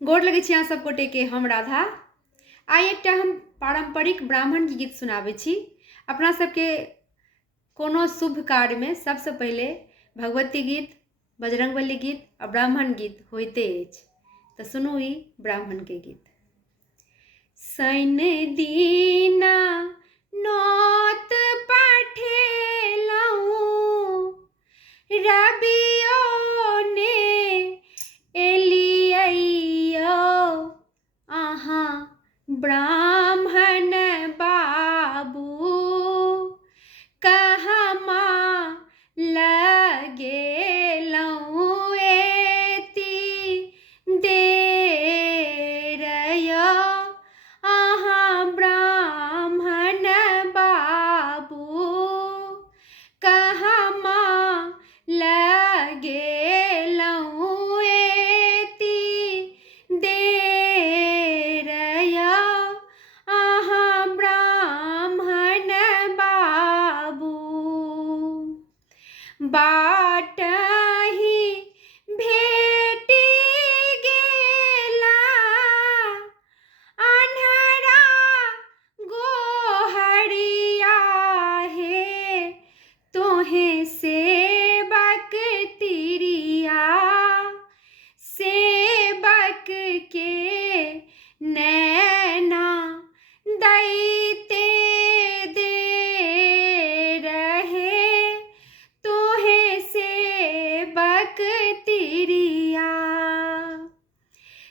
गोर लगै छी अहाँ सब गोटे के। हम राधा आइ एकटा हम पारंपरिक ब्राह्मण के गीत सुनाबै छी। अपना सबके कोनो शुभ कार्य में सबसे पहले भगवती गीत, बजरंगबली गीत आ ब्राह्मण गीत होइते अछि। तऽ सुनू ई ब्राह्मण के गीत। सैन दीना नौत पठेलहुँ, रबियो ने एलियौ, अहाँ ब्राह्मण बाबू कहमा लगेलहुँ एति देर यौ, अहाँ ब्राह्मण बाबू कहमा लगेलहुँ एति देर यौ, अहाँ ब्राह्मण बाबू। बाटहि भेटि गेला अन्हरा गोहरिया हे, तोहे सेवक तिरिया, सेवक के नैना दैते देर हे, तोहे सेवक तिरिया।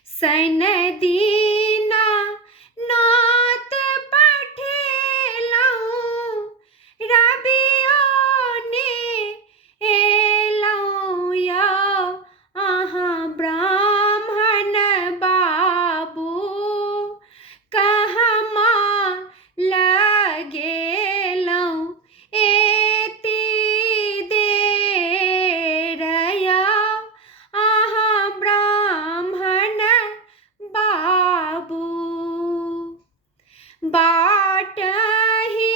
सैन दीना नौत पठेलहुँ, रबियो ने एलहुँ यौ, अहाँ ब्राह्मण बाबू कहमा लगेलहुँ एति देर यौ, अहाँ ब्राह्मण बाबू। बाटहि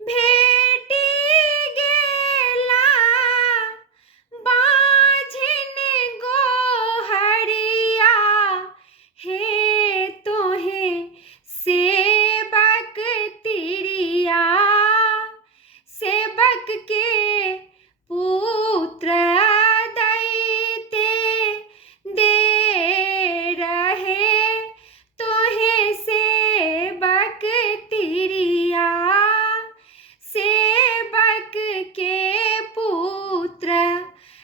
भेटि गेला बाझिन गोहरिया हे, तोहे सेवक तिरिया, सेवक के पुत्र दैते देर हे, तोहे सेवक तिरिया, सेवक के पुत्र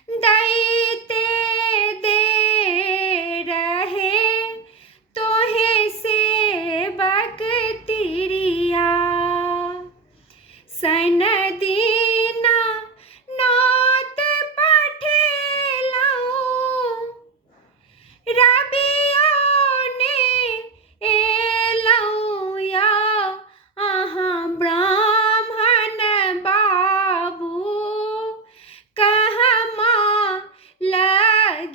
दैते देर हे, तोहे सेवक तिरिया। सैन दीना नौत पठेलहुँ, रबियो ने एलहुँ यौ, अहाँ ब्राह्मण बाबू कहमा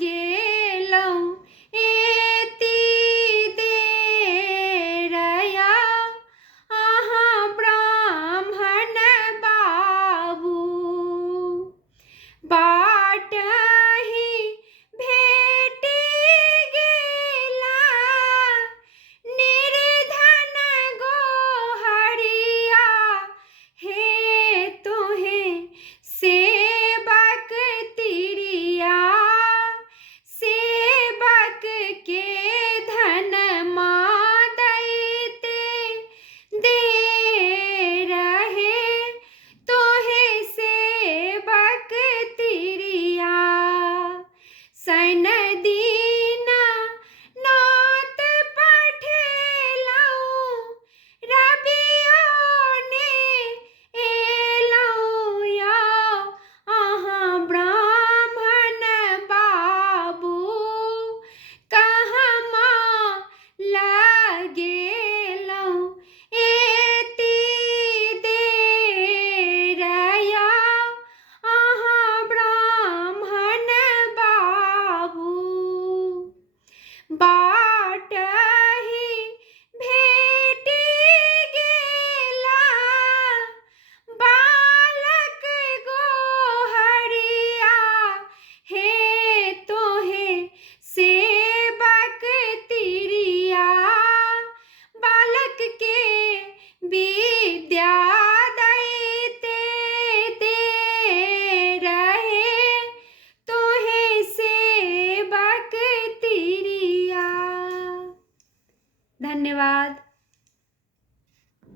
लगेलहुँ एति देर यौ, अहाँ ब्राह्मण बाबू। बाटहि भेटि गेला निर्धन गोहरिया हे, तोहे सेवक तिरिया, सेवक के धनमा दैते देर हे, तोहे सेवक तिरिया। सैन दीना नौत पठेलहुँ, रबियो ने एलहुँ यौ, अहाँ ब्राह्मण बाबू कहमा लगेलहुँ एति देर यौ, अहाँ ब्राह्मण बाबू। बाटहि भेटि गेला बालक गोहरिया हे, तोहे सेवक धन्यवाद।